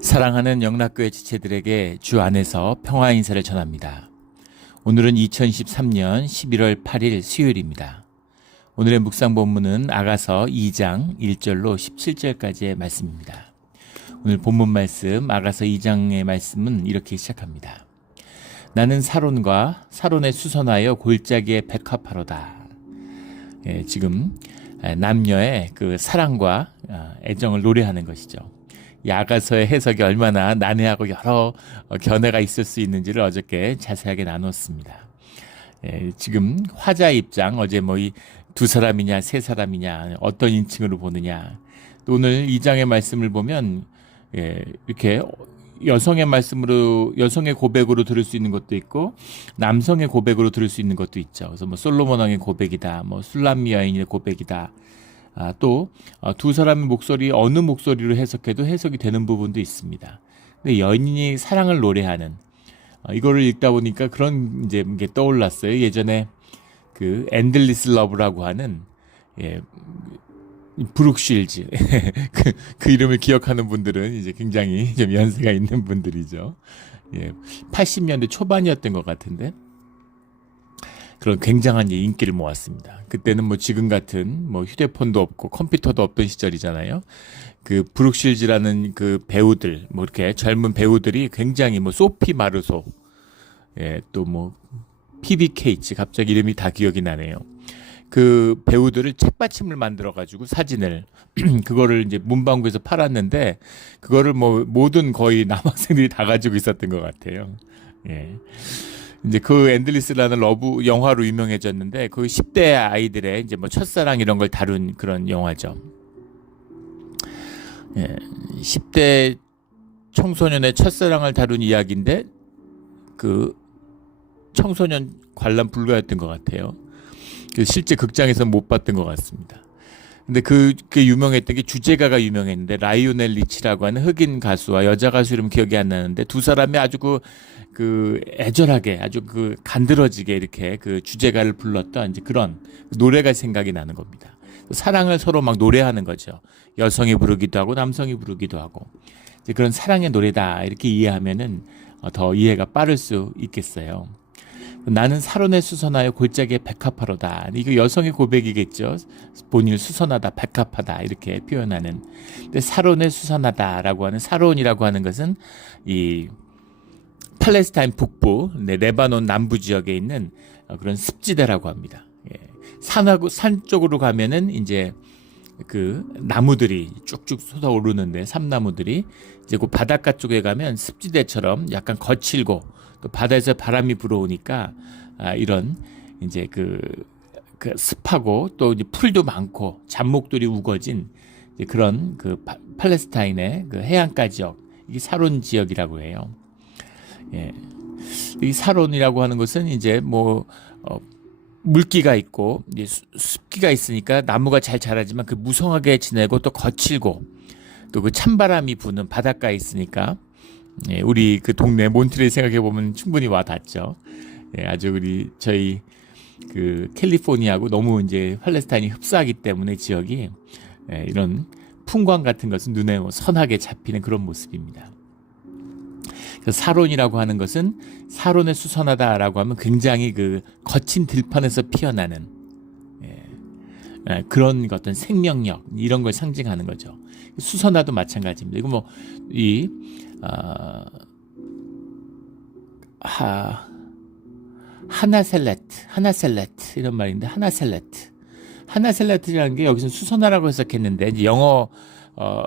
사랑하는 영락교회 지체들에게 주 안에서 평화 인사를 전합니다. 오늘은 2023년 11월 8일 수요일입니다. 오늘의 묵상 본문은 아가서 2장 1절로 17절까지의 말씀입니다. 오늘 본문 말씀 아가서 2장의 말씀은 이렇게 시작합니다. 나는 사론과 사론에 수선하여 골짜기에 백합하로다. 지금 남녀의 그 사랑과 애정을 노래하는 것이죠. 이 아가서의 해석이 얼마나 난해하고 여러 견해가 있을 수 있는지를 어저께 자세하게 나눴습니다. 지금 화자 입장, 어제 이 두 사람이냐 세 사람이냐 어떤 인칭으로 보느냐, 또 오늘 2장의 말씀을 보면 이렇게 여성의 말씀으로, 여성의 고백으로 들을 수 있는 것도 있고 남성의 고백으로 들을 수 있는 것도 있죠. 그래서 솔로몬 왕의 고백이다, 술람미 여인의 고백이다, 또 두 사람의 목소리 어느 목소리로 해석해도 해석이 되는 부분도 있습니다. 근데 여인이 사랑을 노래하는, 이거를 읽다 보니까 그런 게 떠올랐어요. 예전에 그 엔들리스 러브라고 하는 브룩실즈 그 이름을 기억하는 분들은 이제 굉장히 좀 연세가 있는 분들이죠. 80년대 초반이었던 것 같은데 그런 굉장한 인기를 모았습니다. 그때는 지금 같은 휴대폰도 없고 컴퓨터도 없던 시절이잖아요. 그 브룩실즈라는 그 배우들, 이렇게 젊은 배우들이 굉장히 소피 마르소, 또 피비 케이츠, 갑자기 이름이 다 기억이 나네요. 그 배우들을 책받침을 만들어가지고 사진을 그거를 이제 문방구에서 팔았는데 그거를 모든 거의 남학생들이 다 가지고 있었던 것 같아요. 이제 그 엔들리스라는 러브 영화로 유명해졌는데 그 10대 아이들의 이제 첫사랑 이런 걸 다룬 그런 영화죠. 10대 청소년의 첫사랑을 다룬 이야기인데 그 청소년 관람 불가였던 것 같아요. 실제 극장에서 못 봤던 것 같습니다. 근데 그게 유명했던 게 주제가가 유명했는데 라이오넬 리치라고 하는 흑인 가수와 여자 가수 이름 기억이 안 나는데 두 사람이 아주 그 애절하게 아주 그 간드러지게 이렇게 그 주제가를 불렀던 이제 그런 노래가 생각이 나는 겁니다. 사랑을 서로 노래하는 거죠. 여성이 부르기도 하고 남성이 부르기도 하고 이제 그런 사랑의 노래다 이렇게 이해하면은 더 이해가 빠를 수 있겠어요. 나는 사론에 수선하여 골짜기에 백합하로다. 이거 여성의 고백이겠죠. 본인을 수선하다, 백합하다 이렇게 표현하는. 근데 사론에 수선하다라고 하는, 사론이라고 하는 것은 이 팔레스타인 북부, 레바논 남부 지역에 있는 그런 습지대라고 합니다. 산 쪽으로 가면은 이제 그 나무들이 쭉쭉 솟아오르는데, 삼나무들이 이제 그 바닷가 쪽에 가면 습지대처럼 약간 거칠고 또 바다에서 바람이 불어오니까 이런 이제 그 습하고 또 이제 풀도 많고 잡목들이 우거진 이제 그런 그 팔레스타인의 그 해안가 지역, 이게 사론 지역이라고 해요. 이 사론이라고 하는 것은 이제 물기가 있고 이제 습기가 있으니까 나무가 잘 자라지만 그 무성하게 지내고 또 거칠고 또 그 찬바람이 부는 바닷가에 있으니까 우리 그 동네 몬트리올 생각해 보면 충분히 와 닿죠. 아주 저희 그 캘리포니아하고 너무 이제 팔레스타인이 흡사하기 때문에 지역이 이런 풍광 같은 것은 눈에 선하게 잡히는 그런 모습입니다. 사론이라고 하는 것은 사론에 수선하다라고 하면 굉장히 그 거친 들판에서 피어나는 그런 어떤 생명력 이런 걸 상징하는 거죠. 수선화도 마찬가지입니다. 이거 하나셀레트 이런 말인데, 하나셀레트라는 게 여기서 수선화라고 해석했는데 이제 영어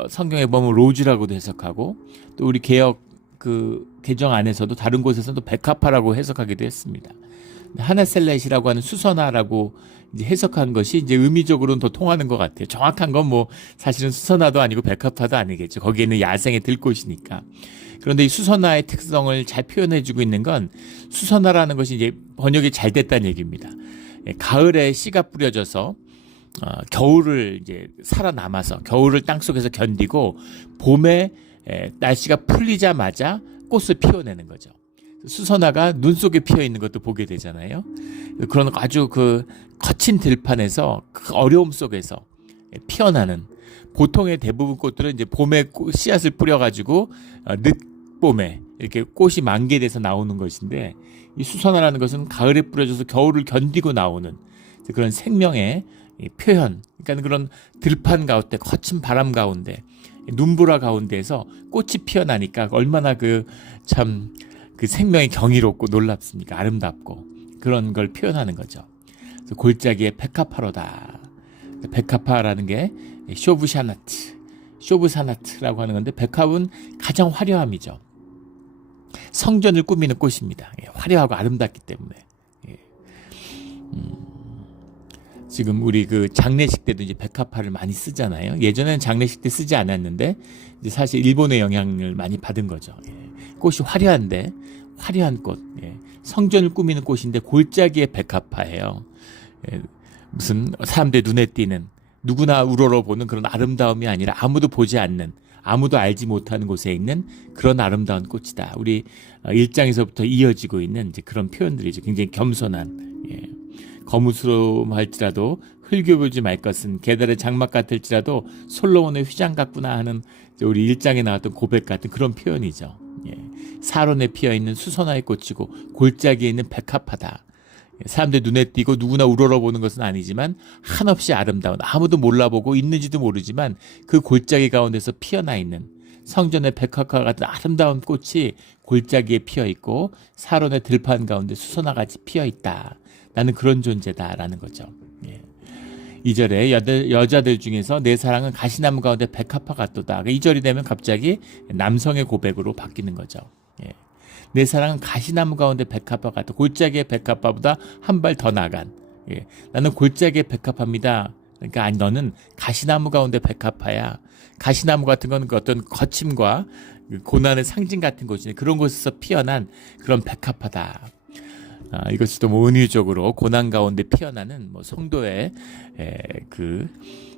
성경에 보면 로즈라고도 해석하고 또 우리 개역 그 개정 안에서도 다른 곳에서도 백합화라고 해석하기도 했습니다. 하나셀렛이라고 하는 수선화라고 이제 해석한 것이 이제 의미적으로는 더 통하는 것 같아요. 정확한 건 사실은 수선화도 아니고 백합화도 아니겠죠. 거기에는 야생의 들꽃이니까. 그런데 이 수선화의 특성을 잘 표현해주고 있는 건, 수선화라는 것이 이제 번역이 잘 됐다는 얘기입니다. 가을에 씨가 뿌려져서 겨울을 이제 살아남아서 겨울을 땅속에서 견디고 봄에 날씨가 풀리자마자 꽃을 피워내는 거죠. 수선화가 눈 속에 피어 있는 것도 보게 되잖아요. 그런 아주 그 거친 들판에서 그 어려움 속에서 피어나는 보통의 대부분 꽃들은 이제 봄에 씨앗을 뿌려가지고 늦봄에 이렇게 꽃이 만개돼서 나오는 것인데, 이 수선화라는 것은 가을에 뿌려져서 겨울을 견디고 나오는 그런 생명의 표현. 그러니까 그런 들판 가운데, 거친 바람 가운데, 눈보라 가운데에서 꽃이 피어나니까 얼마나 그 생명이 경이롭고 놀랍습니까? 아름답고 그런 걸 표현하는 거죠. 그래서 골짜기의 백합화로다. 백합화라는 게 쇼브샤나트라고 하는 건데, 백합은 가장 화려함이죠. 성전을 꾸미는 꽃입니다. 화려하고 아름답기 때문에. 지금 우리 그 장례식 때도 이제 백합화를 많이 쓰잖아요. 예전에는 장례식 때 쓰지 않았는데, 이제 사실 일본의 영향을 많이 받은 거죠. 꽃이 화려한데, 화려한 꽃. 성전을 꾸미는 꽃인데 골짜기의 백합화예요. 무슨 사람들 눈에 띄는, 누구나 우러러보는 그런 아름다움이 아니라 아무도 보지 않는, 아무도 알지 못하는 곳에 있는 그런 아름다운 꽃이다. 우리 1장에서부터 이어지고 있는 이제 그런 표현들이죠. 굉장히 겸손한, 거무스름할지라도 흙겨보지 말 것은 게달의 장막 같을지라도 솔로몬의 휘장 같구나 하는 우리 1장에 나왔던 고백 같은 그런 표현이죠. 사론에 피어있는 수선화의 꽃이고 골짜기에 있는 백합화다. 사람들 눈에 띄고 누구나 우러러보는 것은 아니지만 한없이 아름다운, 아무도 몰라보고 있는지도 모르지만 그 골짜기 가운데서 피어나 있는 성전의 백합화 같은 아름다운 꽃이 골짜기에 피어있고 사론의 들판 가운데 수선화같이 피어있다. 나는 그런 존재다라는 거죠. 2절에 여자들 중에서 내 사랑은 가시나무 가운데 백합화 같도다. 2절이 되면 갑자기 남성의 고백으로 바뀌는 거죠. 내 사랑은 가시나무 가운데 백합화 같다. 골짜기의 백합화보다 한 발 더 나간. 나는 골짜기의 백합화입니다. 그러니까 아니, 너는 가시나무 가운데 백합화야. 가시나무 같은 건 그 어떤 거침과 고난의 상징 같은 곳이네. 그런 곳에서 피어난 그런 백합화다. 이것이 또 뭐 은유적으로 고난 가운데 피어나는 뭐 성도의 그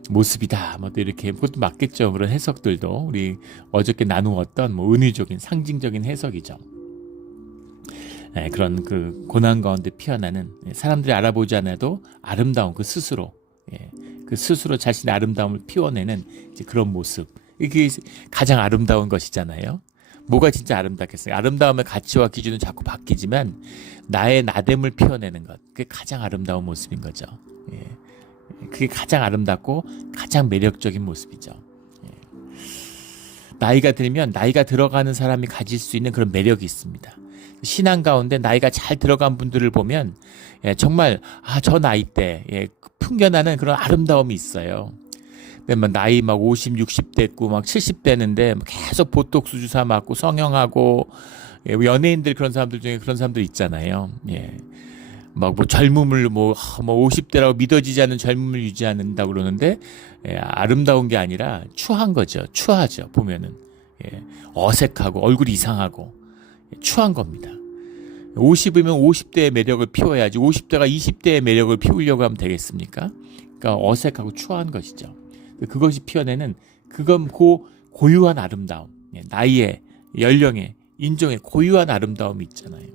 모습이다. 뭐 또 이렇게 그것도 맞겠죠. 그런 해석들도 우리 어저께 나누었던 뭐 은유적인 상징적인 해석이죠. 그런 그 고난 가운데 피어나는, 사람들이 알아보지 않아도 아름다운 그 스스로 자신의 아름다움을 피워내는 이제 그런 모습. 이게 가장 아름다운 것이잖아요. 뭐가 진짜 아름답겠어요? 아름다움의 가치와 기준은 자꾸 바뀌지만 나의 나됨을 피워내는 것, 그게 가장 아름다운 모습인 거죠. 그게 가장 아름답고 가장 매력적인 모습이죠. 나이가 들면 나이가 들어가는 사람이 가질 수 있는 그런 매력이 있습니다. 신앙 가운데 나이가 잘 들어간 분들을 보면 정말 저 나이 때 풍겨나는 그런 아름다움이 있어요. 근데 막 나이 막 50, 60 됐고 막 70 되는데 계속 보톡스 주사 맞고 성형하고, 연예인들 그런 사람들 중에 그런 사람들 있잖아요. 막 뭐 젊음을 뭐 50대라고 믿어지지 않는 젊음을 유지한다고 그러는데, 아름다운 게 아니라 추한 거죠. 추하죠. 보면은 어색하고 얼굴이 이상하고 추한 겁니다. 50이면 50대의 매력을 피워야지 50대가 20대의 매력을 피우려고 하면 되겠습니까? 그러니까 어색하고 추한 것이죠. 그것이 피어내는 그건 고유한 아름다움, 나이에, 연령에, 인종에 고유한 아름다움이 있잖아요.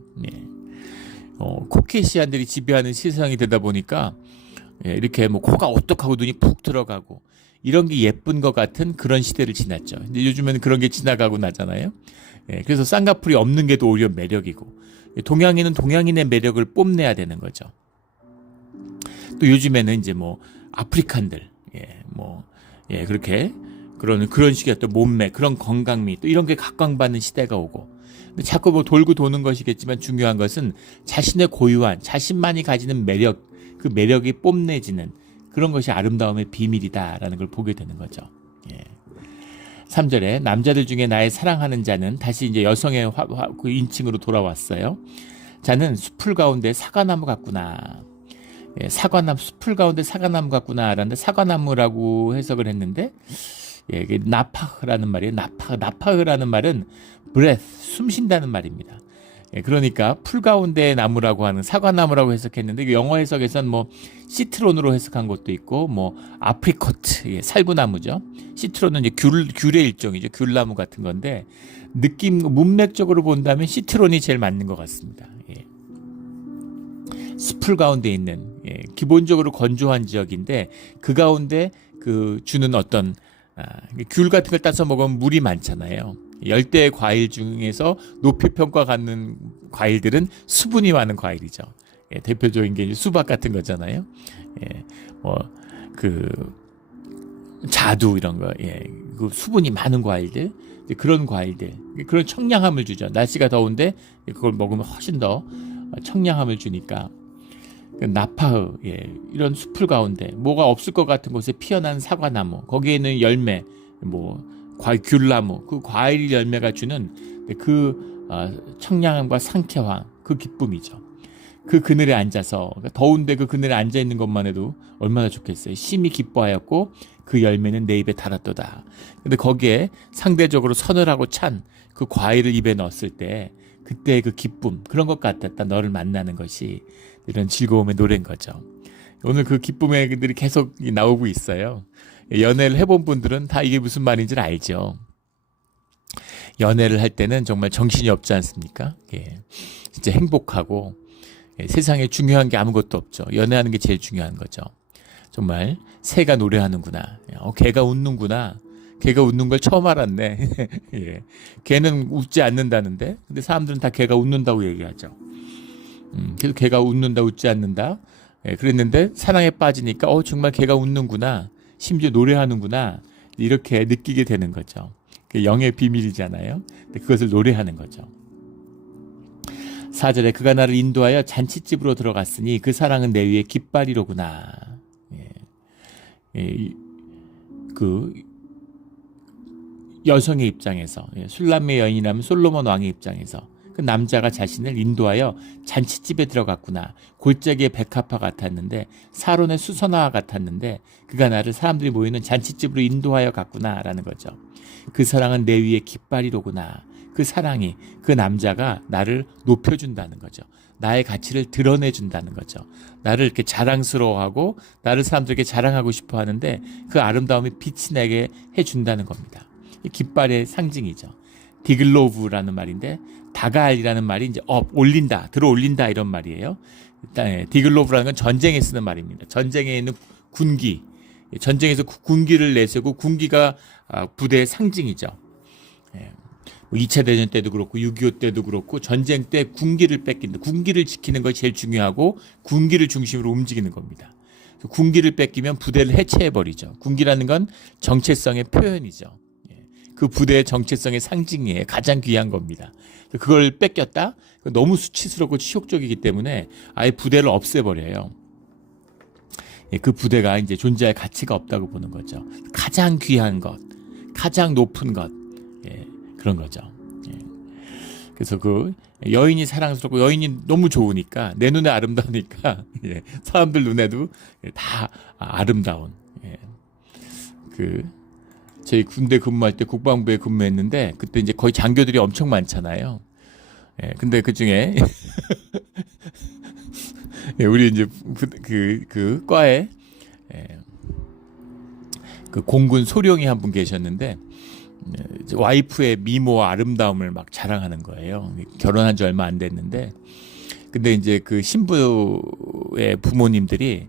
코케시안들이 지배하는 세상이 되다 보니까 이렇게 뭐 코가 오똑하고 눈이 푹 들어가고 이런 게 예쁜 것 같은 그런 시대를 지났죠. 근데 요즘에는 그런 게 지나가고 나잖아요. 그래서 쌍꺼풀이 없는 게 또 오히려 매력이고, 동양인은 동양인의 매력을 뽐내야 되는 거죠. 또 요즘에는 이제 뭐 아프리칸들, 그렇게 그런 식의 또 몸매, 그런 건강미, 또 이런 게 각광받는 시대가 오고, 근데 자꾸 뭐 돌고 도는 것이겠지만 중요한 것은 자신의 고유한, 자신만이 가지는 매력, 그 매력이 뽐내지는 그런 것이 아름다움의 비밀이다라는 걸 보게 되는 거죠. 3절에 남자들 중에 나의 사랑하는 자는, 다시 이제 여성의 그 인칭으로 돌아왔어요. 자는 숲풀 가운데 사과나무 같구나. 숲풀 가운데 사과나무 같구나 라는데, 사과나무라고 해석을 했는데, 이게 나파흐라는 말이에요. 나파흐라는 말은 breath, 숨 쉰다는 말입니다. 그러니까 풀 가운데 나무라고 하는 사과나무라고 해석했는데, 영어 해석에서는 뭐 시트론으로 해석한 것도 있고, 뭐 아프리코트, 살구나무죠. 시트론은 이제 귤의 일종이죠. 귤나무 같은 건데, 문맥적으로 본다면 시트론이 제일 맞는 것 같습니다. 숲풀 가운데 있는, 기본적으로 건조한 지역인데 그 가운데 그 주는 어떤 귤 같은 걸 따서 먹으면 물이 많잖아요. 열대 과일 중에서 높이 평가받는 과일들은 수분이 많은 과일이죠. 대표적인 게 수박 같은 거잖아요. 그 자두 이런 거, 그 수분이 많은 과일들, 그런 과일들, 그런 청량함을 주죠. 날씨가 더운데 그걸 먹으면 훨씬 더 청량함을 주니까. 나파흐, 이런 숲을 가운데 뭐가 없을 것 같은 곳에 피어난 사과나무, 거기에 있는 열매, 귤나무, 그 과일 열매가 주는 그 청량함과 상쾌함, 그 기쁨이죠. 그 그늘에 앉아서, 더운데 그 그늘에 앉아 있는 것만 해도 얼마나 좋겠어요. 심히 기뻐하였고 그 열매는 내 입에 달았도다. 근데 거기에 상대적으로 서늘하고 찬 그 과일을 입에 넣었을 때 그때의 그 기쁨, 그런 것 같았다. 너를 만나는 것이 이런 즐거움의 노래인 거죠. 오늘 그 기쁨의 그들이 계속 나오고 있어요. 연애를 해본 분들은 다 이게 무슨 말인지 알죠. 연애를 할 때는 정말 정신이 없지 않습니까? 진짜 행복하고, 세상에 중요한 게 아무것도 없죠. 연애하는 게 제일 중요한 거죠. 정말 새가 노래하는구나. 개가 웃는구나. 개가 웃는 걸 처음 알았네. 개는 웃지 않는다는데, 근데 사람들은 다 개가 웃는다고 얘기하죠. 그래서 개가 웃는다, 웃지 않는다. 그랬는데 사랑에 빠지니까 정말 개가 웃는구나. 심지어 노래하는구나. 이렇게 느끼게 되는 거죠. 그게 영의 비밀이잖아요. 그것을 노래하는 거죠. 4절에 그가 나를 인도하여 잔치집으로 들어갔으니 그 사랑은 내 위에 깃발이로구나. 그 여성의 입장에서, 술람의 여인이라면 솔로몬 왕의 입장에서 그 남자가 자신을 인도하여 잔치집에 들어갔구나. 골짜기의 백합화 같았는데, 사론의 수선화와 같았는데 그가 나를 사람들이 모이는 잔치집으로 인도하여 갔구나 라는 거죠. 그 사랑은 내 위에 깃발이로구나. 그 사랑이, 그 남자가 나를 높여준다는 거죠. 나의 가치를 드러내준다는 거죠. 나를 이렇게 자랑스러워하고 나를 사람들에게 자랑하고 싶어 하는데 그 아름다움이 빛이 나게 해준다는 겁니다. 깃발의 상징이죠. 디글로브라는 말인데, 다갈이라는 말이 이제 올린다, 들어 올린다 이런 말이에요. 일단 디글로브라는 건 전쟁에 쓰는 말입니다. 전쟁에 있는 군기, 전쟁에서 군기를 내세우고 군기가 부대의 상징이죠. 2차 대전 때도 그렇고 6.25 때도 그렇고 전쟁 때 군기를 뺏긴다. 군기를 지키는 것이 제일 중요하고 군기를 중심으로 움직이는 겁니다. 군기를 뺏기면 부대를 해체해버리죠. 군기라는 건 정체성의 표현이죠. 그 부대의 정체성의 상징이에요. 가장 귀한 겁니다. 그걸 뺏겼다? 너무 수치스럽고 치욕적이기 때문에 아예 부대를 없애버려요. 그 부대가 이제 존재할 가치가 없다고 보는 거죠. 가장 귀한 것, 가장 높은 것, 그런 거죠. 그래서 그 여인이 사랑스럽고 여인이 너무 좋으니까, 내 눈에 아름다우니까 사람들 눈에도 다 아름다운. 저희 군대 근무할 때 국방부에 근무했는데 그때 이제 거의 장교들이 엄청 많잖아요. 근데 그 중에 우리 이제 그 과에 그 공군 소령이 한 분 계셨는데, 와이프의 미모와 아름다움을 막 자랑하는 거예요. 결혼한 지 얼마 안 됐는데, 근데 이제 그 신부의 부모님들이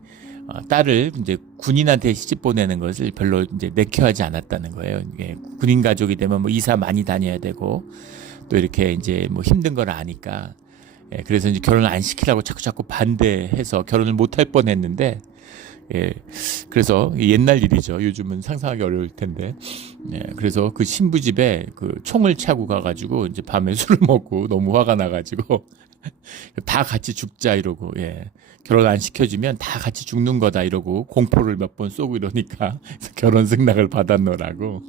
딸을 이제 군인한테 시집 보내는 것을 별로 이제 내켜하지 않았다는 거예요. 군인 가족이 되면 뭐 이사 많이 다녀야 되고 또 이렇게 이제 뭐 힘든 걸 아니까, 그래서 이제 결혼을 안 시키려고 자꾸 반대해서 결혼을 못 할 뻔했는데, 그래서 옛날 일이죠. 요즘은 상상하기 어려울 텐데, 그래서 그 신부 집에 그 총을 차고 가가지고 이제 밤에 술을 먹고 너무 화가 나가지고 다 같이 죽자 이러고, 결혼 안 시켜주면 다 같이 죽는 거다 이러고 공포를 몇 번 쏘고 이러니까 결혼 승낙을 받았노라고.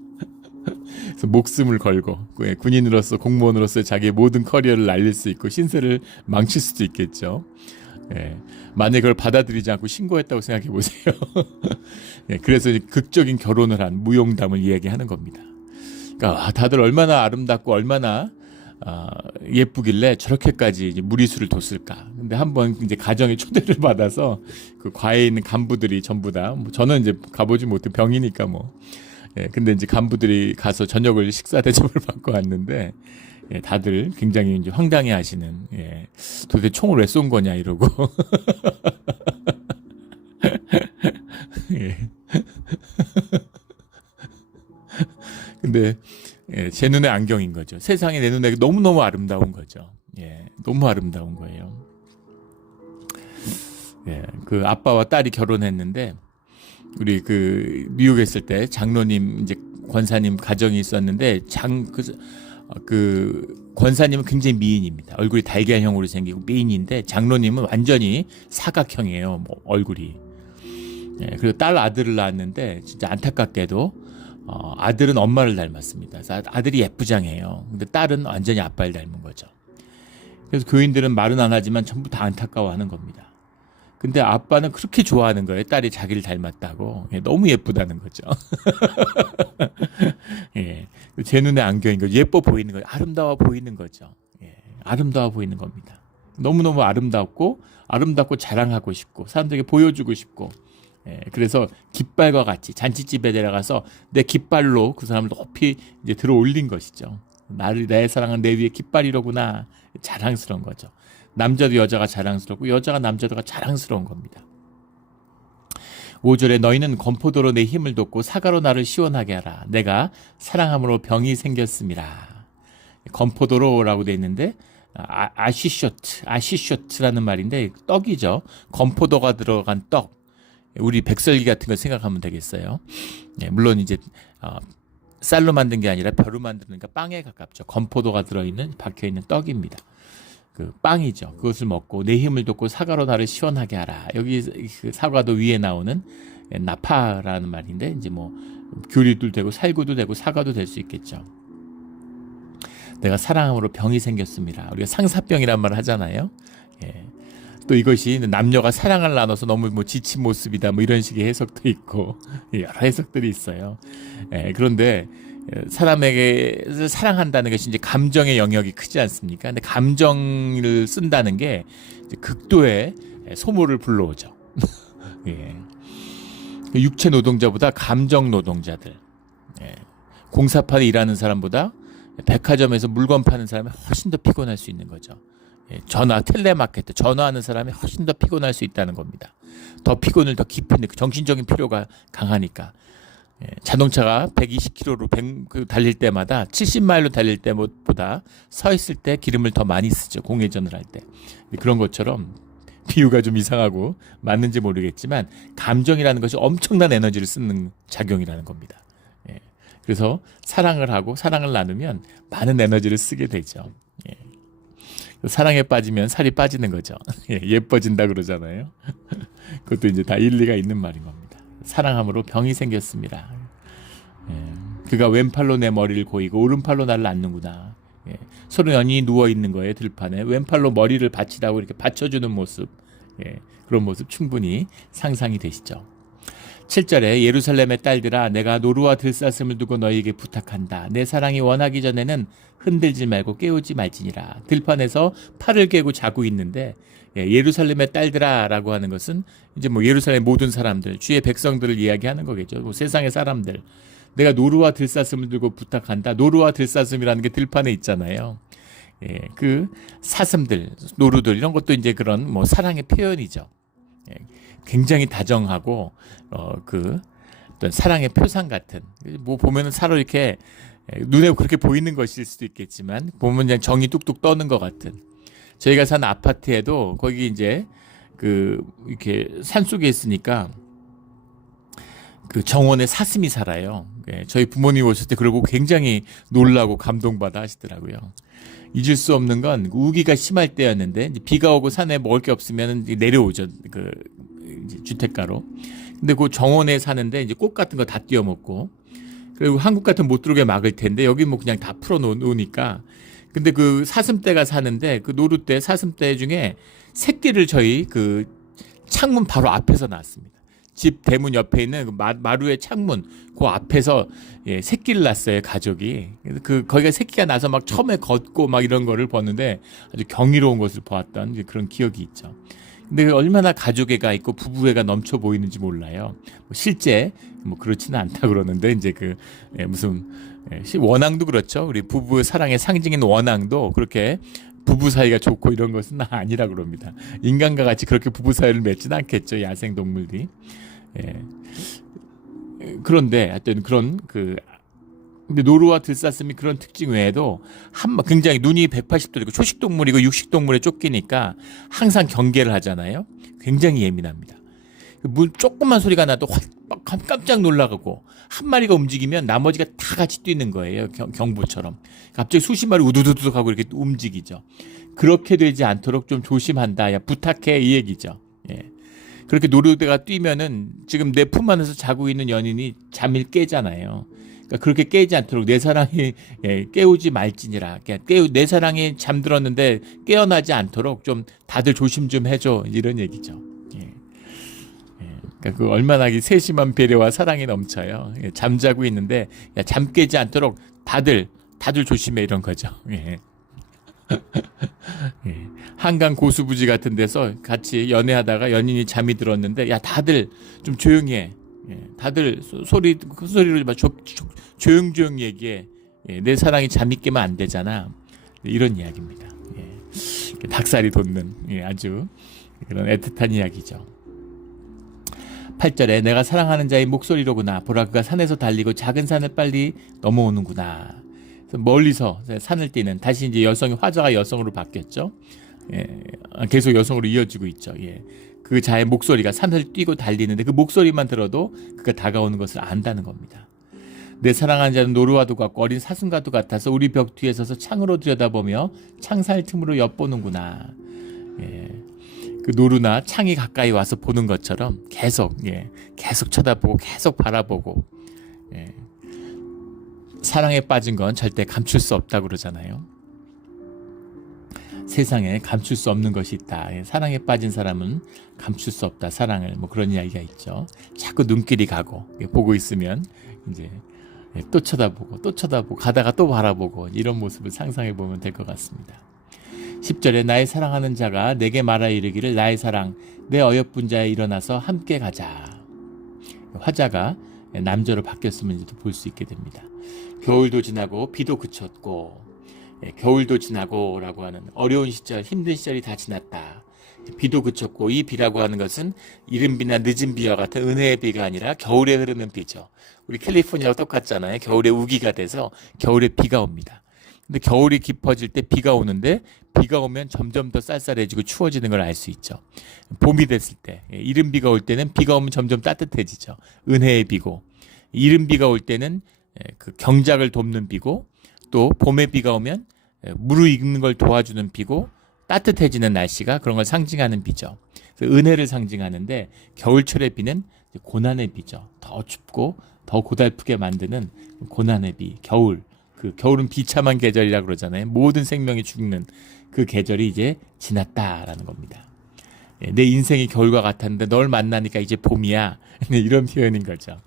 그래서 목숨을 걸고, 군인으로서, 공무원으로서 자기의 모든 커리어를 날릴 수 있고 신세를 망칠 수도 있겠죠. 만약에 그걸 받아들이지 않고 신고했다고 생각해 보세요. 그래서 극적인 결혼을 한 무용담을 이야기하는 겁니다. 그러니까 다들 얼마나 아름답고 얼마나 예쁘길래 저렇게까지 이제 무리수를 뒀을까. 근데 한번 이제 가정의 초대를 받아서 그 과에 있는 간부들이 전부 다, 뭐 저는 이제 가보지 못해 병이니까 뭐. 근데 이제 간부들이 가서 저녁을 식사 대접을 받고 왔는데, 다들 굉장히 이제 황당해 하시는, 도대체 총을 왜 쏜 거냐 이러고. 근데 제 눈에 안경인 거죠. 세상이 내 눈에 너무너무 아름다운 거죠. 너무 아름다운 거예요. 그 아빠와 딸이 결혼했는데 우리 그 뉴욕에 있을 때 장로님 이제 권사님 가정이 있었는데 그 권사님은 굉장히 미인입니다. 얼굴이 달걀형으로 생기고 미인인데 장로님은 완전히 사각형이에요. 뭐 얼굴이. 그리고 딸 아들을 낳았는데 진짜 안타깝게도 아들은 엄마를 닮았습니다. 그래서 아들이 예쁘장해요. 근데 딸은 완전히 아빠를 닮은 거죠. 그래서 교인들은 말은 안 하지만 전부 다 안타까워하는 겁니다. 근데 아빠는 그렇게 좋아하는 거예요. 딸이 자기를 닮았다고. 너무 예쁘다는 거죠. 제 눈에 안경인 거죠. 예뻐 보이는 거예요. 아름다워 보이는 거죠. 아름다워 보이는 겁니다. 너무너무 아름답고 자랑하고 싶고 사람들에게 보여주고 싶고 그래서 깃발과 같이 잔치집에 내려가서 내 깃발로 그 사람을 높이 이제 들어 올린 것이죠. 나의 사랑은 내 위에 깃발이로구나. 자랑스러운 거죠. 남자도 여자가 자랑스럽고 여자가 남자도가 자랑스러운 겁니다. 5절에 너희는 건포도로 내 힘을 돋고 사과로 나를 시원하게 하라. 내가 사랑함으로 병이 생겼음이라. 건포도로라고 돼 있는데 아시쇼트라는 말인데 떡이죠. 건포도가 들어간 떡. 우리 백설기 같은 거 생각하면 되겠어요. 물론 이제 쌀로 만든 게 아니라 벼로 만드니까 빵에 가깝죠. 건포도가 들어있는 박혀있는 떡입니다. 그 빵이죠. 그것을 먹고 내 힘을 돋고 사과로 나를 시원하게 하라. 여기 그 사과도 위에 나오는 나파라는 말인데 이제 뭐 귤이도 되고 살구도 되고 사과도 될 수 있겠죠. 내가 사랑함으로 병이 생겼습니다. 우리가 상사병이란 말을 하잖아요. 또 이것이 남녀가 사랑을 나눠서 너무 뭐 지친 모습이다 뭐 이런 식의 해석도 있고 여러 해석들이 있어요. 그런데 사람에게 사랑한다는 것이 이제 감정의 영역이 크지 않습니까? 근데 감정을 쓴다는 게 이제 극도의 소모를 불러오죠. 육체 노동자보다 감정 노동자들, 공사판에 일하는 사람보다 백화점에서 물건 파는 사람이 훨씬 더 피곤할 수 있는 거죠. 텔레마케터, 전화하는 사람이 훨씬 더 피곤할 수 있다는 겁니다. 더 피곤을 더 깊이 느끼고 정신적인 피로가 강하니까. 자동차가 120km로 달릴 때마다 70마일로 달릴 때보다 서 있을 때 기름을 더 많이 쓰죠. 공회전을 할 때. 그런 것처럼 비유가 좀 이상하고 맞는지 모르겠지만 감정이라는 것이 엄청난 에너지를 쓰는 작용이라는 겁니다. 그래서 사랑을 하고 사랑을 나누면 많은 에너지를 쓰게 되죠. 사랑에 빠지면 살이 빠지는 거죠. 예뻐진다 그러잖아요. 그것도 이제 다 일리가 있는 말인 겁니다. 사랑함으로 병이 생겼습니다. 그가 왼팔로 내 머리를 고이고 오른팔로 나를 안는구나. 서로 연인이 누워 있는 거예요. 들판에 왼팔로 머리를 받치라고 이렇게 받쳐주는 모습. 그런 모습 충분히 상상이 되시죠. 7절에 예루살렘의 딸들아 내가 노루와 들사슴을 두고 너희에게 부탁한다. 내 사랑이 원하기 전에는 흔들지 말고 깨우지 말지니라. 들판에서 팔을 깨고 자고 있는데 예루살렘의 딸들아 라고 하는 것은 이제 뭐 예루살렘 모든 사람들, 주의 백성들을 이야기하는 거겠죠. 뭐 세상의 사람들. 내가 노루와 들사슴을 들고 부탁한다. 노루와 들사슴이라는 게 들판에 있잖아요. 그 사슴들, 노루들 이런 것도 이제 그런 뭐 사랑의 표현이죠. 굉장히 다정하고 그 어떤 사랑의 표상 같은 뭐 보면은 서로 이렇게 눈에 그렇게 보이는 것일 수도 있겠지만 보면 그냥 정이 뚝뚝 떠는 것 같은. 저희가 사는 아파트에도 거기 이제 그 이렇게 산 속에 있으니까 그 정원에 사슴이 살아요. 저희 부모님 오실 때 그러고 굉장히 놀라고 감동받아 하시더라고요. 잊을 수 없는 건 우기가 심할 때였는데 이제 비가 오고 산에 먹을 게 없으면 내려오죠. 그 이제 주택가로. 근데 그 정원에 사는데 이제 꽃 같은 거 다 띄워 먹고 그리고 한국 같은 못 들어오게 막을 텐데 여기 뭐 그냥 다 풀어 놓으니까 근데 그 사슴떼가 사는데 그 노루떼 사슴떼 중에 새끼를 저희 그 창문 바로 앞에서 낳았습니다. 집 대문 옆에 있는 그 마루의 창문 그 앞에서 새끼를 낳았어요. 가족이. 그 거기가 새끼가 나서 막 처음에 걷고 막 이런 거를 봤는데 아주 경이로운 것을 보았던 그런 기억이 있죠. 근데 얼마나 가족애가 있고 부부애가 넘쳐 보이는지 몰라요. 실제 뭐 그렇지는 않다 그러는데 이제 그 무슨 원앙도 그렇죠. 우리 부부의 사랑의 상징인 원앙도 그렇게 부부 사이가 좋고 이런 것은 아니라 그럽니다. 인간과 같이 그렇게 부부 사이를 맺지는 않겠죠. 야생 동물들이. 그런데 하여튼 그런 그 근데 노루와 들사슴이 그런 특징 외에도 굉장히 눈이 180도이고 초식동물이고 육식동물에 쫓기니까 항상 경계를 하잖아요. 굉장히 예민합니다. 조금만 소리가 나도 깜짝 놀라가고 한 마리가 움직이면 나머지가 다 같이 뛰는 거예요. 경보처럼. 갑자기 수십 마리 우두두두 하고 이렇게 움직이죠. 그렇게 되지 않도록 좀 조심한다. 야, 부탁해 이 얘기죠. 예. 그렇게 노루대가 뛰면은 지금 내 품 안에서 자고 있는 연인이 잠을 깨잖아요. 그러니까 그렇게 깨지 않도록 내 사랑이 깨우지 말지니라. 내 사랑이 잠들었는데 깨어나지 않도록 좀 다들 조심 좀 해줘 이런 얘기죠. 그러니까 그 얼마나 세심한 배려와 사랑이 넘쳐요. 잠자고 있는데 야, 잠 깨지 않도록 다들 조심해 이런 거죠. 예. 예. 한강 고수부지 같은 데서 같이 연애하다가 연인이 잠이 들었는데 야 다들 좀 조용히 해. 예. 다들 큰 소리로 조용 얘기해. 예. 내 사랑이 잠이 깨면 안 되잖아. 이런 이야기입니다. 예. 닭살이 돋는 아주 그런 애틋한 이야기죠. 8절에 내가 사랑하는 자의 목소리로구나. 보라 그가 산에서 달리고 작은 산을 빨리 넘어오는구나. 멀리서 산을 뛰는 다시 이제 화자가 여성으로 바뀌었죠. 예, 계속 여성으로 이어지고 있죠. 예. 그 자의 목소리가 산을 뛰고 달리는데 그 목소리만 들어도 그가 다가오는 것을 안다는 겁니다. 내 사랑하는 자는 노루와도 같고 어린 사슴과도 같아서 우리 벽 뒤에 서서 창으로 들여다보며 창살 틈으로 엿보는구나. 예. 그 노루나 창이 가까이 와서 보는 것처럼 계속 쳐다보고 계속 바라보고 사랑에 빠진 건 절대 감출 수 없다고 그러잖아요. 세상에 감출 수 없는 것이 있다. 사랑에 빠진 사람은 감출 수 없다. 사랑을 그런 이야기가 있죠. 자꾸 눈길이 가고 보고 있으면 이제 또 쳐다보고 가다가 또 바라보고 이런 모습을 상상해 보면 될 것 같습니다. 10절에 나의 사랑하는 자가 내게 말하 이르기를 나의 사랑 내 어여쁜 자에 일어나서 함께 가자. 화자가 남자로 바뀌었으면도 볼 수 있게 됩니다. 겨울도 지나고 비도 그쳤고 겨울도 지나고 라고 하는 어려운 시절 힘든 시절이 다 지났다. 비도 그쳤고 이 비라고 하는 것은 이른 비나 늦은 비와 같은 은혜의 비가 아니라 겨울에 흐르는 비죠. 우리 캘리포니아와 똑같잖아요. 겨울에 우기가 돼서 겨울에 비가 옵니다. 근데 겨울이 깊어질 때 비가 오는데 비가 오면 점점 더 쌀쌀해지고 추워지는 걸 알 수 있죠. 봄이 됐을 때 이른 비가 올 때는 비가 오면 점점 따뜻해지죠. 은혜의 비고 이른 비가 올 때는 그 경작을 돕는 비고 또 봄에 비가 오면 무르익는 걸 도와주는 비고 따뜻해지는 날씨가 그런 걸 상징하는 비죠. 그래서 은혜를 상징하는데 겨울철의 비는 고난의 비죠. 더 춥고 더 고달프게 만드는 고난의 비, 겨울. 그 겨울은 비참한 계절이라고 그러잖아요. 모든 생명이 죽는 그 계절이 이제 지났다라는 겁니다. 내 인생이 겨울과 같았는데 널 만나니까 이제 봄이야. 이런 표현인 거죠.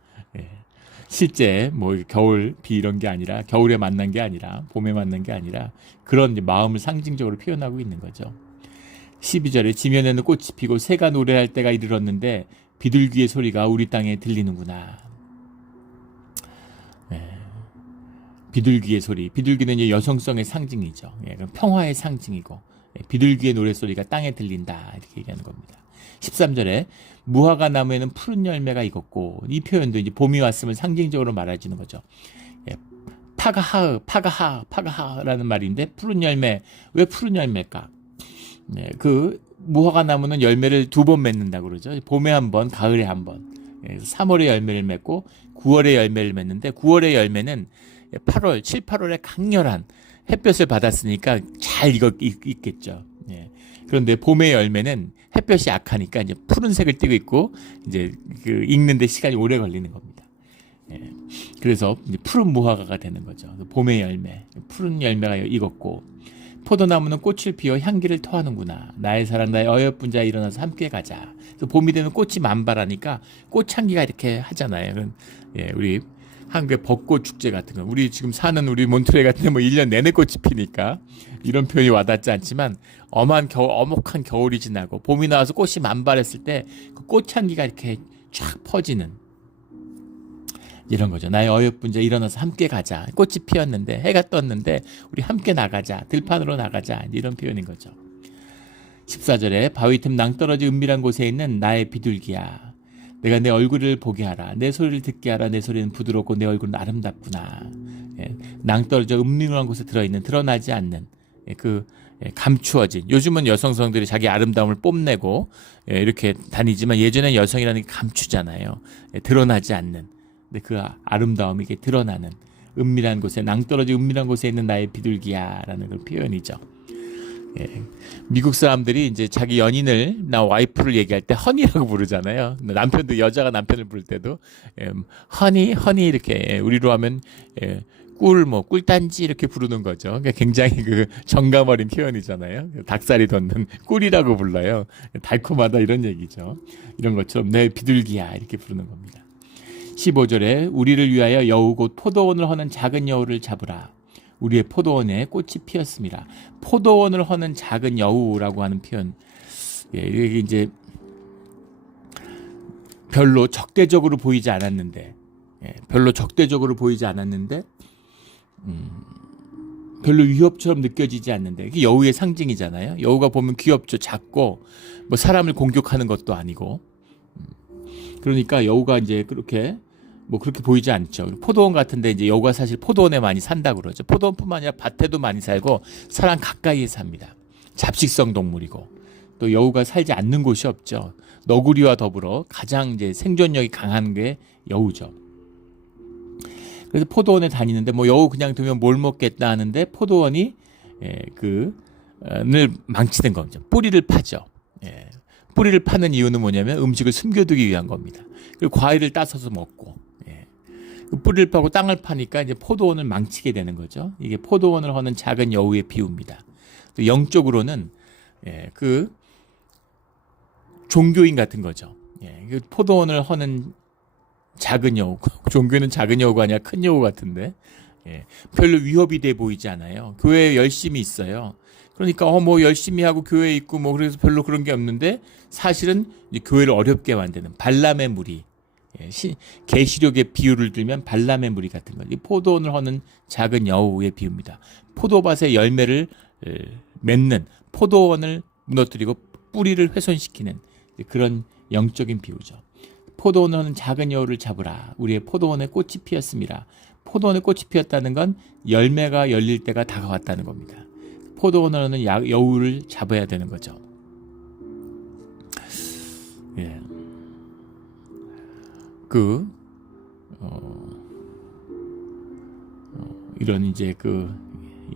실제 겨울 비 이런 게 아니라 겨울에 만난 게 아니라 봄에 만난 게 아니라 그런 이제 마음을 상징적으로 표현하고 있는 거죠. 12절에 지면에는 꽃이 피고 새가 노래할 때가 이르렀는데 비둘기의 소리가 우리 땅에 들리는구나. 비둘기의 소리. 비둘기는 이제 여성성의 상징이죠. 평화의 상징이고 비둘기의 노래소리가 땅에 들린다. 이렇게 얘기하는 겁니다. 13절에 무화과 나무에는 푸른 열매가 익었고 이 표현도 이제 봄이 왔음을 상징적으로 말해주는 거죠. 파가하라는 말인데 푸른 열매. 왜 푸른 열매일까? 그 무화과 나무는 열매를 2번 맺는다고 그러죠. 봄에 한 번, 가을에 한 번. 3월에 열매를 맺고 9월에 열매를 맺는데 9월의 열매는 7, 8월에 강렬한 햇볕을 받았으니까 잘 익겠죠. 그런데 봄의 열매는 햇볕이 약하니까 이제 푸른색을 띠고 있고 이제 그 익는데 시간이 오래 걸리는 겁니다. 그래서 이제 푸른 무화과가 되는 거죠. 봄의 열매, 푸른 열매가 익었고 포도나무는 꽃을 피워 향기를 토하는구나. 나의 사랑, 나의 어여쁜 자에 일어나서 함께 가자. 그래서 봄이 되면 꽃이 만발하니까 꽃향기가 이렇게 하잖아요. 우리 한국의 벚꽃 축제 같은 거, 우리 지금 사는 우리 몬트레 같은 데 1년 내내 꽃이 피니까 이런 표현이 와닿지 않지만 어목한 겨울이 지나고 봄이 나와서 꽃이 만발했을 때 그 꽃향기가 이렇게 쫙 퍼지는 이런 거죠. 나의 어여쁜 자 일어나서 함께 가자. 꽃이 피었는데 해가 떴는데 우리 함께 나가자. 들판으로 나가자. 이런 표현인 거죠. 14절에 바위 틈 낭떠러지 은밀한 곳에 있는 나의 비둘기야. 내가 내 얼굴을 보게 하라. 내 소리를 듣게 하라. 내 소리는 부드럽고 내 얼굴은 아름답구나. 낭떠러져 은밀한 곳에 들어있는 드러나지 않는 감추어진, 요즘은 여성들이 자기 아름다움을 뽐내고 이렇게 다니지만 예전엔 여성이라는 게 감추잖아요. 드러나지 않는, 근데 그 아름다움이 이게 드러나는 은밀한 곳에, 낭떠러지 은밀한 곳에 있는 나의 비둘기야라는 그 표현이죠. 미국 사람들이 이제 자기 연인을, 나 와이프를 얘기할 때 허니라고 부르잖아요. 남편도, 여자가 남편을 부를 때도 허니 허니 이렇게, 우리로 하면 꿀단지 이렇게 부르는 거죠. 그러니까 굉장히 그 정감 어린 표현이잖아요. 닭살이 돋는 꿀이라고 불러요. 달콤하다 이런 얘기죠. 이런 것처럼 내 비둘기야 이렇게 부르는 겁니다. 15절에 우리를 위하여 여우 곧 포도원을 허는 작은 여우를 잡으라. 우리의 포도원에 꽃이 피었습니다. 포도원을 허는 작은 여우라고 하는 표현, 이게 이제 별로 적대적으로 보이지 않았는데, 별로 위협처럼 느껴지지 않는데, 이게 여우의 상징이잖아요. 여우가 보면 귀엽죠. 작고 뭐 사람을 공격하는 것도 아니고, 그러니까 여우가 이제 그렇게 보이지 않죠. 포도원 같은데 이제 여우가 사실 포도원에 많이 산다고 그러죠. 포도원뿐만 아니라 밭에도 많이 살고 사람 가까이에 삽니다. 잡식성 동물이고, 또 여우가 살지 않는 곳이 없죠. 너구리와 더불어 가장 이제 생존력이 강한 게 여우죠. 그래서 포도원에 다니는데 여우 그냥 두면 뭘 먹겠다 하는데 포도원이 늘 망치는 거죠. 뿌리를 파죠. 뿌리를 파는 이유는 뭐냐면 음식을 숨겨두기 위한 겁니다. 그리고 과일을 따서서 먹고, 그 뿌리를 파고 땅을 파니까 이제 포도원을 망치게 되는 거죠. 이게 포도원을 허는 작은 여우의 비유입니다. 또 영적으로는 그 종교인 같은 거죠. 그 포도원을 허는 작은 여우, 종교는 작은 여우가 아니라 큰 여우 같은데, 별로 위협이 돼 보이지 않아요. 교회에 열심히 있어요. 그러니까 열심히 하고 교회에 있고 그래서 별로 그런 게 없는데, 사실은 이제 교회를 어렵게 만드는 발람의 무리, 계시록의 비유를 들면 발람의 무리 같은 거죠. 포도원을 허는 작은 여우의 비유입니다. 포도밭의 열매를 맺는, 포도원을 무너뜨리고 뿌리를 훼손시키는 그런 영적인 비유죠. 포도원을 허는 작은 여우를 잡으라. 우리의 포도원에 꽃이 피었습니다. 포도원에 꽃이 피었다는 건 열매가 열릴 때가 다가왔다는 겁니다. 포도원을 허는 여우를 잡아야 되는 거죠. 이런 이제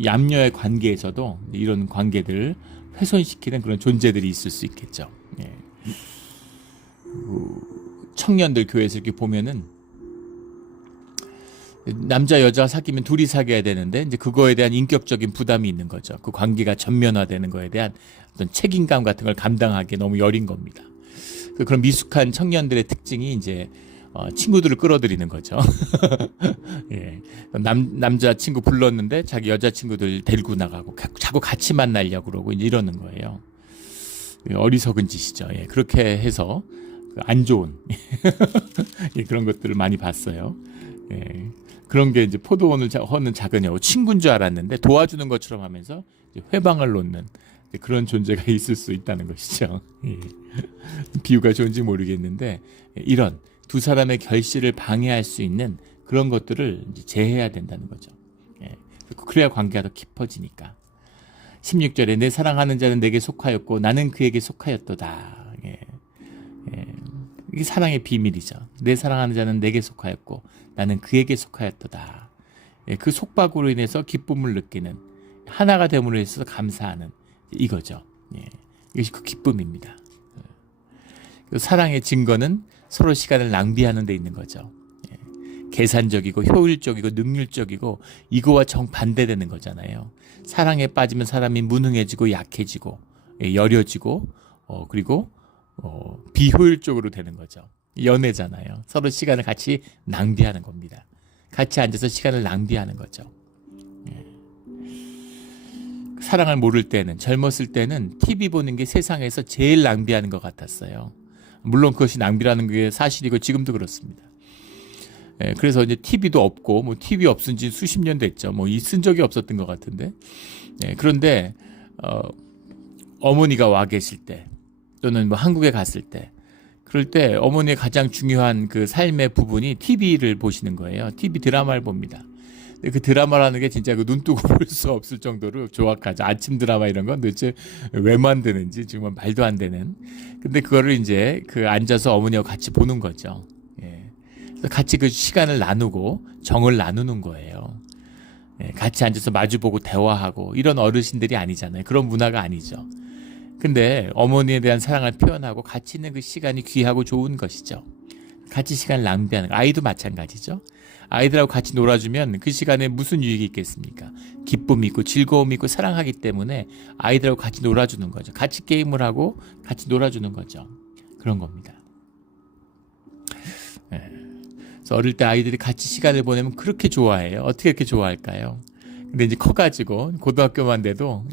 얌녀의 관계에서도 이런 관계들을 훼손시키는 그런 존재들이 있을 수 있겠죠. 청년들 교회에서 이렇게 보면은 남자 여자가 사귀면 둘이 사귀어야 되는데 이제 그거에 대한 인격적인 부담이 있는 거죠. 그 관계가 전면화되는 거에 대한 어떤 책임감 같은 걸 감당하기에 너무 여린 겁니다. 그런 미숙한 청년들의 특징이 이제 친구들을 끌어들이는 거죠. 남자 친구 불렀는데 자기 여자 친구들 데리고 나가고 자꾸 같이 만나려고 그러고 이러는 거예요. 어리석은 짓이죠. 그렇게 해서 안 좋은 그런 것들을 많이 봤어요. 그런 게 이제 포도원을 허는 작은 여우, 친구인 줄 알았는데 도와주는 것처럼 하면서 회방을 놓는 그런 존재가 있을 수 있다는 것이죠. 비유가 좋은지 모르겠는데, 이런 두 사람의 결실을 방해할 수 있는 그런 것들을 이제 제해해야 된다는 거죠. 그래야 관계가 더 깊어지니까. 16절에 내 사랑하는 자는 내게 속하였고 나는 그에게 속하였도다. 이게 사랑의 비밀이죠. 내 사랑하는 자는 내게 속하였고 나는 그에게 속하였도다. 그 속박으로 인해서 기쁨을 느끼는, 하나가 됨으로 해서 감사하는 이거죠. 이것이 그 기쁨입니다. 사랑의 증거는 서로 시간을 낭비하는 데 있는 거죠. 계산적이고 효율적이고 능률적이고 이거와 정반대되는 거잖아요. 사랑에 빠지면 사람이 무능해지고 약해지고 여려지고 그리고 비효율적으로 되는 거죠. 연애잖아요. 서로 시간을 같이 낭비하는 겁니다. 같이 앉아서 시간을 낭비하는 거죠. 사랑을 모를 때는, 젊었을 때는 TV 보는 게 세상에서 제일 낭비하는 것 같았어요. 물론 그것이 낭비라는 게 사실이고 지금도 그렇습니다. 그래서 이제 TV도 없고 TV 없은 지 수십 년 됐죠. 쓴 적이 없었던 것 같은데. 그런데 어머니가 와 계실 때 또는 한국에 갔을 때 그럴 때 어머니의 가장 중요한 그 삶의 부분이 TV를 보시는 거예요. TV 드라마를 봅니다. 근데 그 드라마라는 게 진짜 그 눈 뜨고 볼 수 없을 정도로 조악하죠. 아침 드라마 이런 건 도대체 왜 만드는지 정말 말도 안 되는. 근데 그거를 이제 그 앉아서 어머니와 같이 보는 거죠. 예. 그래서 같이 그 시간을 나누고 정을 나누는 거예요. 예. 같이 앉아서 마주보고 대화하고 이런 어르신들이 아니잖아요. 그런 문화가 아니죠. 근데 어머니에 대한 사랑을 표현하고 같이 있는 그 시간이 귀하고 좋은 것이죠. 같이 시간을 낭비하는 거. 아이도 마찬가지죠. 아이들하고 같이 놀아주면 그 시간에 무슨 유익이 있겠습니까? 기쁨이 있고 즐거움이 있고 사랑하기 때문에 아이들하고 같이 놀아주는 거죠. 같이 게임을 하고 같이 놀아주는 거죠. 그런 겁니다. 그래서 어릴 때 아이들이 같이 시간을 보내면 그렇게 좋아해요. 어떻게 그렇게 좋아할까요? 근데 이제 커가지고 고등학교만 돼도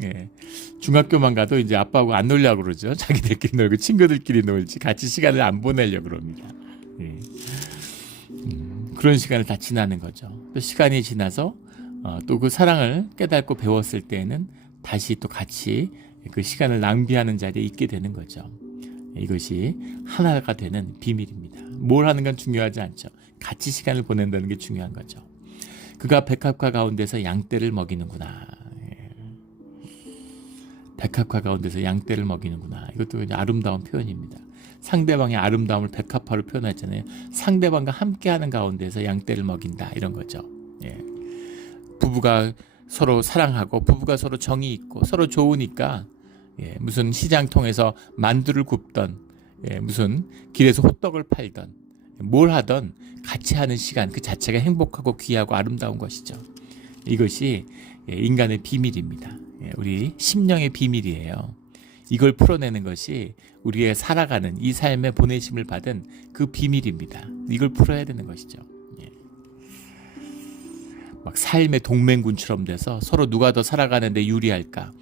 중학교만 가도 이제 아빠하고 안 놀려고 그러죠. 자기들끼리 놀고 친구들끼리 놀지 같이 시간을 안 보내려고 그럽니다. 예. 그런 시간을 다 지나는 거죠. 또 시간이 지나서 또 그 사랑을 깨닫고 배웠을 때에는 다시 또 같이 그 시간을 낭비하는 자리에 있게 되는 거죠. 이것이 하나가 되는 비밀입니다. 뭘 하는 건 중요하지 않죠. 같이 시간을 보낸다는 게 중요한 거죠. 그가 백합화 가운데서 양떼를 먹이는구나. 백합화 가운데서 양떼를 먹이는구나. 이것도 아름다운 표현입니다. 상대방의 아름다움을 백합화로 표현했잖아요. 상대방과 함께하는 가운데서 양떼를 먹인다. 이런 거죠. 예. 부부가 서로 사랑하고 부부가 서로 정이 있고 서로 좋으니까 무슨 시장 통해서 만두를 굽던 무슨 길에서 호떡을 팔던 뭘 하던 같이 하는 시간 그 자체가 행복하고 귀하고 아름다운 것이죠. 이것이 인간의 비밀입니다. 우리 심령의 비밀이에요. 이걸 풀어내는 것이 우리의 살아가는 이 삶에 보내심을 받은 그 비밀입니다. 이걸 풀어야 되는 것이죠. 막 삶의 동맹군처럼 돼서 서로 누가 더 살아가는데 유리할까.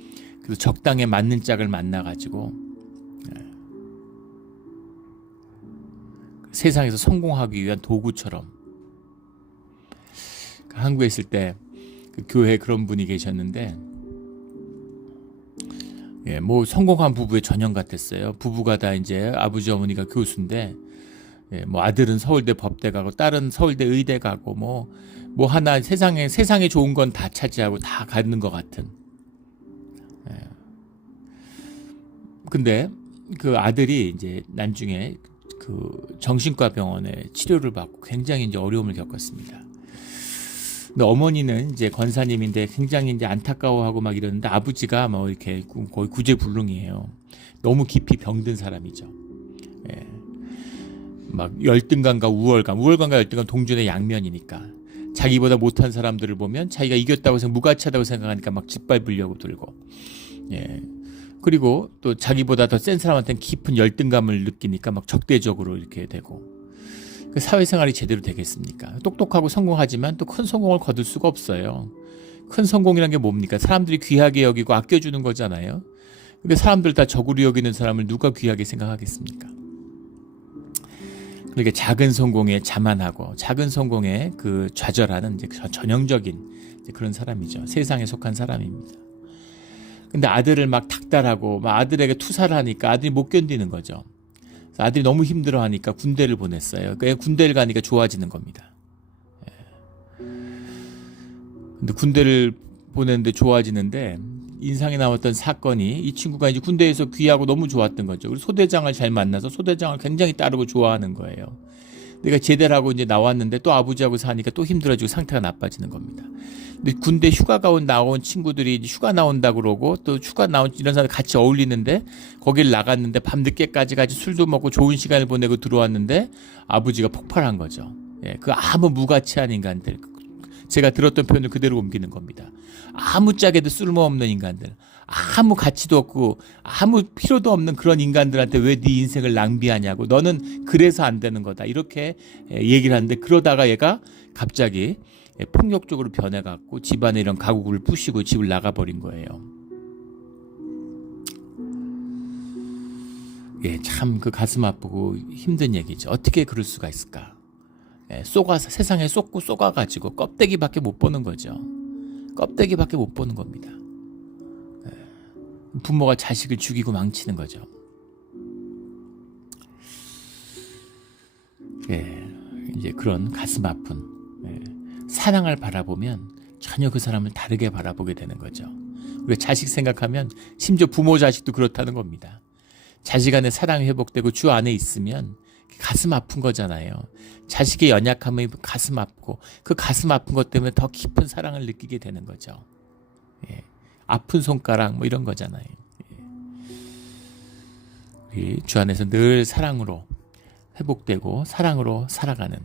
그래서 적당히 맞는 짝을 만나가지고 세상에서 성공하기 위한 도구처럼. 한국에 있을 때 그 교회에 그런 분이 계셨는데 뭐 성공한 부부의 전형 같았어요. 부부가 다 이제 아버지 어머니가 교수인데 뭐 아들은 서울대 법대 가고 딸은 서울대 의대 가고 뭐 하나 세상에 좋은 건 다 차지하고 다 갖는 것 같은. 근데 그 아들이 이제 나중에 그 정신과 병원에 치료를 받고 굉장히 이제 어려움을 겪었습니다. 근데 어머니는 이제 권사님인데 굉장히 이제 안타까워하고 막 이러는데 아버지가 뭐 이렇게 거의 구제불능이에요. 너무 깊이 병든 사람이죠. 막 열등감과 우월감과 열등감 동전의 양면이니까 자기보다 못한 사람들을 보면 자기가 이겼다고 생각, 무가치하다고 생각하니까 막 짓밟으려고 들고. 그리고 또 자기보다 더 센 사람한테는 깊은 열등감을 느끼니까 막 적대적으로 이렇게 되고. 그 사회생활이 제대로 되겠습니까? 똑똑하고 성공하지만 또 큰 성공을 거둘 수가 없어요. 큰 성공이란 게 뭡니까? 사람들이 귀하게 여기고 아껴주는 거잖아요. 근데 사람들 다 적으로 여기는 사람을 누가 귀하게 생각하겠습니까? 그러니까 작은 성공에 자만하고 작은 성공에 그 좌절하는 이제 전형적인 이제 그런 사람이죠. 세상에 속한 사람입니다. 근데 아들을 막 닥달하고 막 아들에게 투사를 하니까 아들이 못 견디는 거죠. 아들이 너무 힘들어하니까 군대를 보냈어요. 그러니까 군대를 가니까 좋아지는 겁니다. 근데 군대를 보냈는데 좋아지는데 인상이 남았던 사건이 이 친구가 이제 군대에서 귀하고 너무 좋았던 거죠. 그리고 소대장을 잘 만나서 소대장을 굉장히 따르고 좋아하는 거예요. 내가 제대를 하고 이제 나왔는데 또 아버지하고 사니까 또 힘들어지고 상태가 나빠지는 겁니다. 근데 군대 휴가가 나온 친구들이 휴가 나온다 그러고 또 휴가 나온 이런 사람 같이 어울리는데 거길 나갔는데 밤 늦게까지 같이 술도 먹고 좋은 시간을 보내고 들어왔는데 아버지가 폭발한 거죠. 그 아무 무가치한 인간들. 제가 들었던 표현을 그대로 옮기는 겁니다. 아무짝에도 쓸모없는 인간들, 아무 가치도 없고 아무 필요도 없는 그런 인간들한테 왜 네 인생을 낭비하냐고, 너는 그래서 안 되는 거다, 이렇게 얘기를 하는데, 그러다가 얘가 갑자기 폭력적으로 변해갖고 집안에 이런 가구를 부시고 집을 나가버린 거예요. 참 그 가슴 아프고 힘든 얘기죠. 어떻게 그럴 수가 있을까? 쏘가서 세상에 쏟고 쏘가가지고 껍데기밖에 못 보는 거죠. 껍데기밖에 못 보는 겁니다. 부모가 자식을 죽이고 망치는 거죠. 예, 이제 그런 가슴 아픈 사랑을 바라보면 전혀 그 사람을 다르게 바라보게 되는 거죠. 우리가 자식 생각하면 심지어 부모 자식도 그렇다는 겁니다. 자식 안에 사랑이 회복되고 주 안에 있으면 가슴 아픈 거잖아요. 자식의 연약함이 가슴 아프고 그 가슴 아픈 것 때문에 더 깊은 사랑을 느끼게 되는 거죠. 예. 아픈 손가락 뭐 이런 거잖아요. 예. 우리 주 안에서 늘 사랑으로 회복되고 사랑으로 살아가는,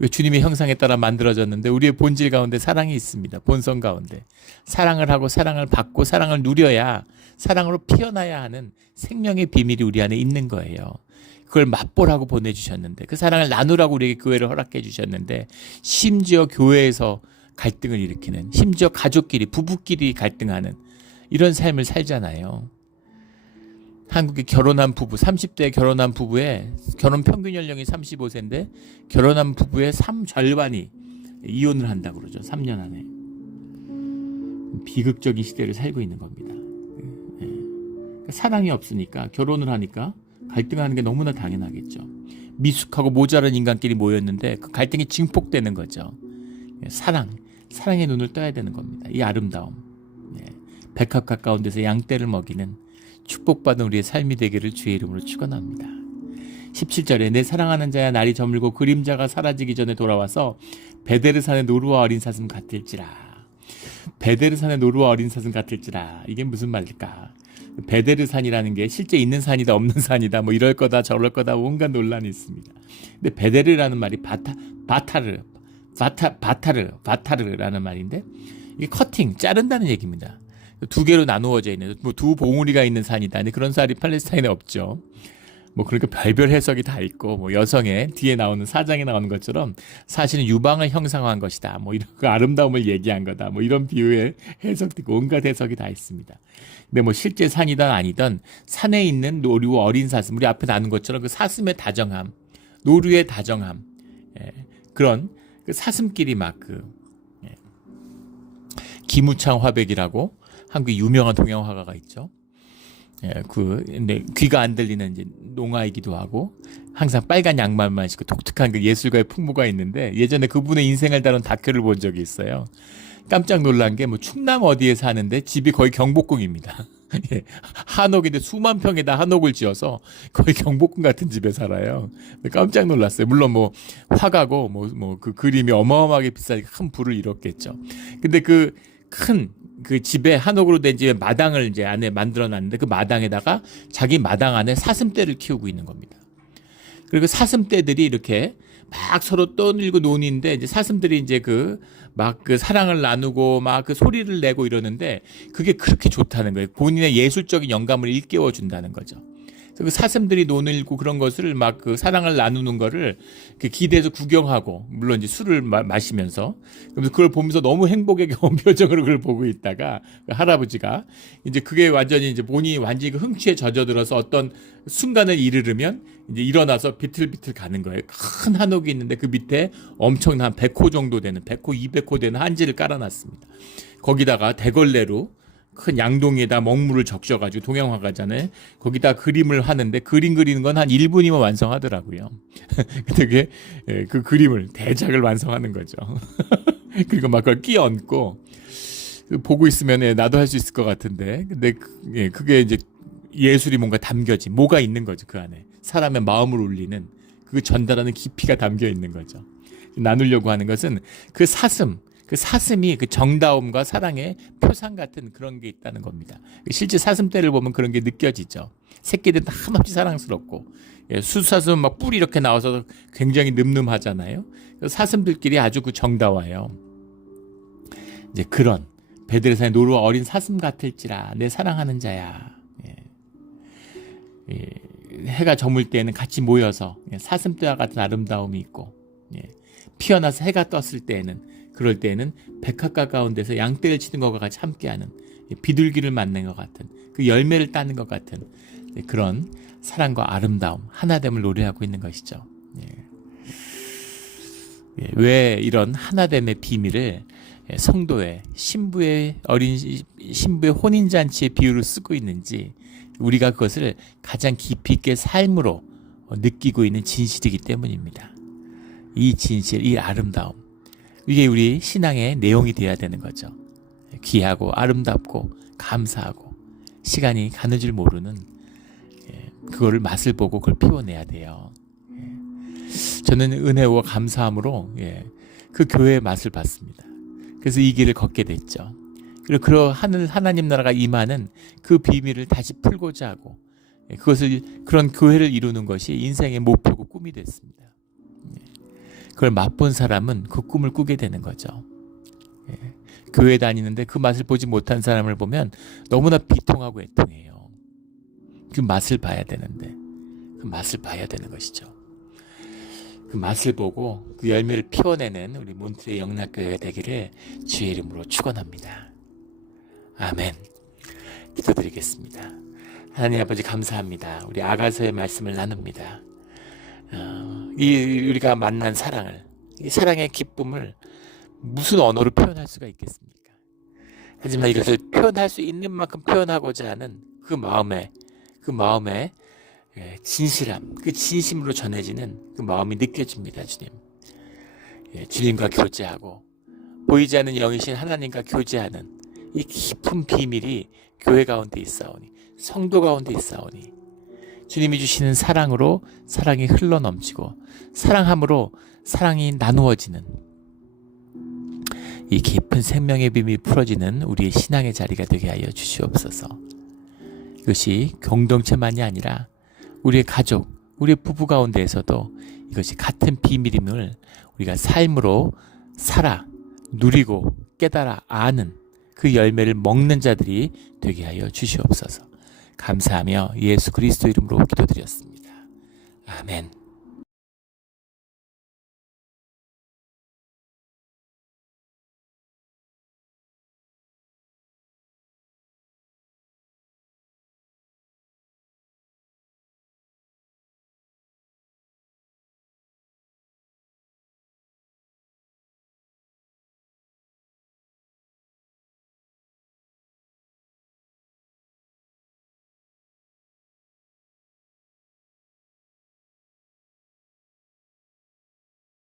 우리 주님의 형상에 따라 만들어졌는데 우리의 본질 가운데 사랑이 있습니다. 본성 가운데 사랑을 하고 사랑을 받고 사랑을 누려야 사랑으로 피어나야 하는 생명의 비밀이 우리 안에 있는 거예요. 그걸 맛보라고 보내주셨는데, 그 사랑을 나누라고 우리에게 교회를 허락해 주셨는데, 심지어 교회에서 갈등을 일으키는, 심지어 가족끼리 부부끼리 갈등하는 이런 삶을 살잖아요. 한국의 결혼한 부부, 30대 결혼한 부부의 결혼 평균 연령이 35세인데 결혼한 부부의 절반이 이혼을 한다고 그러죠. 3년 안에. 비극적인 시대를 살고 있는 겁니다. 사랑이 없으니까, 결혼을 하니까 갈등하는 게 너무나 당연하겠죠. 미숙하고 모자란 인간끼리 모였는데 그 갈등이 증폭되는 거죠. 사랑의 눈을 떠야 되는 겁니다. 이 아름다움, 백합 가까운 데서 양떼를 먹이는 축복받은 우리의 삶이 되기를 주의 이름으로 축원합니다. 17절에 내 사랑하는 자야 날이 저물고 그림자가 사라지기 전에 돌아와서 베데르산의 노루와 어린 사슴 같을지라. 베데르산의 노루와 어린 사슴 같을지라. 이게 무슨 말일까? 베데르산이라는 게 실제 있는 산이다 없는 산이다 뭐 이럴 거다 저럴 거다 온갖 논란이 있습니다. 근데 베데르라는 말이 바타르라는 말인데 이게 커팅, 자른다는 얘기입니다. 두 개로 나누어져 있는, 뭐 두 봉우리가 있는 산이다. 근데 그런 산이 팔레스타인에 없죠. 뭐 그러니까 별별 해석이 다 있고, 뭐 여성의 뒤에 나오는 사장에 나오는 것처럼 사실은 유방을 형상화한 것이다. 뭐 이런 그 아름다움을 얘기한 거다. 뭐 이런 비유의 해석도 있고 온갖 해석이 다 있습니다. 근데 뭐 실제 산이든 아니든 산에 있는 노루와 어린 사슴, 우리 앞에 나눈 것처럼 그 사슴의 다정함, 노루의 다정함, 그런 그 사슴끼리 막 기무창 화백이라고 한국의 유명한 동양 화가가 있죠. 근데 귀가 안 들리는 이제 농아이기도 하고 항상 빨간 양말만 신고 독특한 그 예술가의 풍모가 있는데, 예전에 그분의 인생을 다룬 다큐를 본 적이 있어요. 깜짝 놀란 게 뭐 충남 어디에 사는데 집이 거의 경복궁입니다. 한옥인데 수만 평에다 한옥을 지어서 거의 경복궁 같은 집에 살아요. 깜짝 놀랐어요. 물론 뭐 화가고 뭐 그 그림이 어마어마하게 비싸니까 큰 부를 이뤘겠죠. 근데 그 집에 한옥으로 된 집에 마당을 이제 안에 만들어 놨는데 그 마당에다가 자기 마당 안에 사슴떼를 키우고 있는 겁니다. 그리고 사슴떼들이 이렇게 막 서로 떠들고 노는데 이제 사슴들이 이제 그 사랑을 나누고 막 그 소리를 내고 이러는데 그게 그렇게 좋다는 거예요. 본인의 예술적인 영감을 일깨워 준다는 거죠. 그 사슴들이 노늘고 그런 것을 막 그 사랑을 나누는 거를 기대해서 구경하고, 물론 이제 술을 마시면서, 그래서 그걸 보면서 너무 행복에 겨운 표정으로 그걸 보고 있다가 그 할아버지가 이제 그게 완전히 이제 본인이 완전히 그 흥취에 젖어들어서 어떤 순간을 이르르면 이제 일어나서 비틀비틀 가는 거예요. 큰 한옥이 있는데 그 밑에 엄청난 100호 정도 되는, 100호, 200호 되는 한지를 깔아놨습니다. 거기다가 대걸레로 큰 양동이에다 먹물을 적셔가지고, 동양화가잖아요. 거기다 그림을 하는데 그림 그리는 건 한 1분이면 완성하더라고요. 근데 그 그림을, 대작을 완성하는 거죠. 그리고 막 그걸 끼 얹고 보고 있으면 나도 할 수 있을 것 같은데, 근데 그게 이제 예술이 뭔가 담겨진, 뭐가 있는 거죠. 그 안에 사람의 마음을 울리는, 그 전달하는 깊이가 담겨 있는 거죠. 나누려고 하는 것은 그 사슴이 그 정다움과 사랑의 표상 같은 그런 게 있다는 겁니다. 실제 사슴떼를 보면 그런 게 느껴지죠. 새끼들은 한없이 사랑스럽고, 수사슴은 막 뿔이 이렇게 나와서 굉장히 늠름하잖아요. 사슴들끼리 아주 그 정다워요. 이제 그런 베드레산의 노루와 어린 사슴 같을지라 내 사랑하는 자야. 해가 저물 때에는 같이 모여서 사슴떼와 같은 아름다움이 있고, 피어나서 해가 떴을 때에는, 그럴 때에는 백합가 가운데서 양떼를 치는 것과 같이 함께하는, 비둘기를 만난 것 같은, 그 열매를 따는 것 같은 그런 사랑과 아름다움, 하나됨을 노래하고 있는 것이죠. 왜 이런 하나됨의 비밀을 성도의 신부의 혼인잔치의 비유를 쓰고 있는지, 우리가 그것을 가장 깊이 있게 삶으로 느끼고 있는 진실이기 때문입니다. 이 진실, 이 아름다움, 이게 우리 신앙의 내용이 되어야 되는 거죠. 귀하고 아름답고 감사하고 시간이 가는 줄 모르는, 그거를 맛을 보고 그걸 피워내야 돼요. 저는 은혜와 감사함으로 그 교회의 맛을 봤습니다. 그래서 이 길을 걷게 됐죠. 그리고 그러한 하나님 나라가 임하는 그 비밀을 다시 풀고자 하고, 그런 교회를 이루는 것이 인생의 목표고 꿈이 됐습니다. 그걸 맛본 사람은 그 꿈을 꾸게 되는 거죠. 교회 다니는데 그 맛을 보지 못한 사람을 보면 너무나 비통하고 애통해요. 그 맛을 봐야 되는데, 그 맛을 봐야 되는 것이죠. 그 맛을 보고 그 열매를 피워내는 우리 몬트레 영락교회가 되기를 주의 이름으로 축원합니다. 아멘. 기도드리겠습니다. 하나님 아버지 감사합니다. 우리 아가서의 말씀을 나눕니다. 우리가 만난 사랑을, 이 사랑의 기쁨을 무슨 언어로 표현할 수가 있겠습니까? 하지만 이것을 표현할 수 있는 만큼 표현하고자 하는 그 마음에 진실함, 그 진심으로 전해지는 그 마음이 느껴집니다. 주님, 주님과 교제하고 보이지 않는 영이신 하나님과 교제하는 이 깊은 비밀이 교회 가운데 있사오니, 성도 가운데 있사오니, 주님이 주시는 사랑으로 사랑이 흘러넘치고 사랑함으로 사랑이 나누어지는 이 깊은 생명의 비밀이 풀어지는 우리의 신앙의 자리가 되게 하여 주시옵소서. 이것이 공동체만이 아니라 우리의 가족, 우리의 부부 가운데에서도 이것이 같은 비밀임을 우리가 삶으로 살아 누리고 깨달아 아는 그 열매를 먹는 자들이 되게 하여 주시옵소서. 감사하며 예수 그리스도 이름으로 기도드렸습니다. 아멘.